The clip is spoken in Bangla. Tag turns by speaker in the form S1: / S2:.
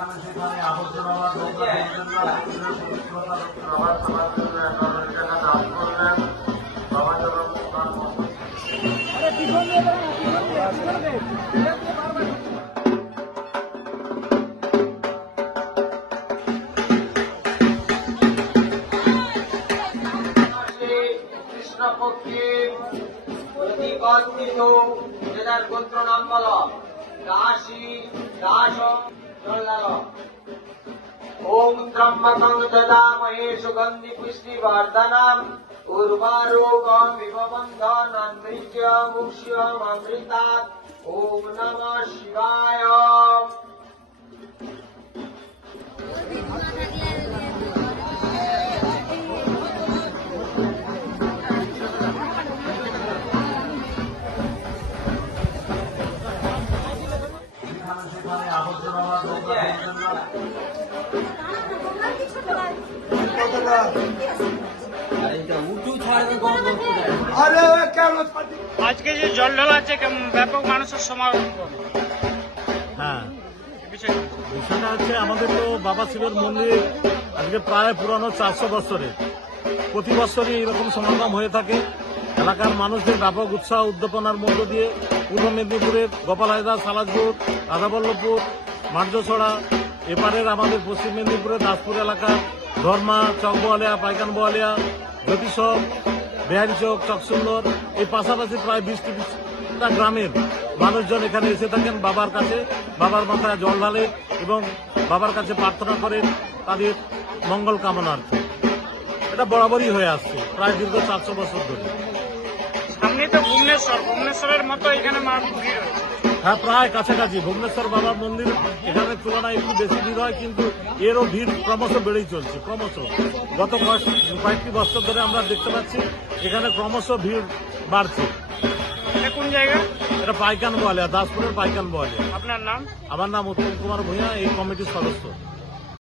S1: যেখানে সেখানে আবর্জনা আবার সবার জন্য এক দান
S2: গোত্র নাম বল দাসী দাস ओम त्र्यंबकं ददामहे सुगंधि
S1: पुष्टि वर्धनम उर्वरोगं विभवं धनमृज्य मुक्ष्यमृतात् नमः।
S3: আজকে যে জল ঢালাচ্ছে কেমন ব্যাপক মানুষের সমাগম?
S4: হ্যাঁ। বিষয়টা হচ্ছে আমাদের তো বাবা শিবের মন্দির আজকে প্রায় পুরানো চারশো বছরের প্রতি বছরই এরকম সমাগম হয়ে থাকে। এলাকার মানুষদের ব্যাপক উৎসাহ উদ্দীপনার মধ্য দিয়ে পূর্ব মেদিনীপুরের গোপালহায়দা সালাজপুর রাধাবল্লভপুর মার্জছড়া, এপারের আমাদের পশ্চিম মেদিনীপুরের দাসপুর এলাকা ধর্মা চকবোয়ালিয়া পাইকান বোয়ালিয়া জ্যোতিষক বিহারি চক, চকসুন্দর, এই পাশাপাশি প্রায় বিশ ত্রিশটা গ্রামের মানুষজন এখানে এসে থাকেন বাবার কাছে। বাবার মাথায় জল ঢালে এবং বাবার কাছে প্রার্থনা করেন তাদের মঙ্গল কামনার্থে। এটা বরাবরই হয়ে আসছে, প্রায় দীর্ঘ চারশো বছর ধরে।
S3: সামনে তো ভুবনেশ্বর ভুবনেশ্বরের মতো এখানে মা- ভিড় হয়েছে
S4: হ্যাঁ প্রায় কাছাকাছি। ভুবনেশ্বর বাবার মন্দির এখানে তুলনায় একটু বেশি ভিড় হয় কিন্তু এরও ভিড় ক্রমশ বেড়েই চলছে ক্রমশ। গত কয়েক- কয়েকটি বছর ধরে আমরা দেখতে পাচ্ছি এখানে ক্রমশ ভিড় বাড়ছে।
S3: এটা কোন জায়গা?
S4: এটা পাইকান বলে দাসপুরের পাইকান বলে।
S3: আপনার নাম?
S4: আমার নাম উত্তম কুমার ভূঁইয়া এই কমিটির সদস্য।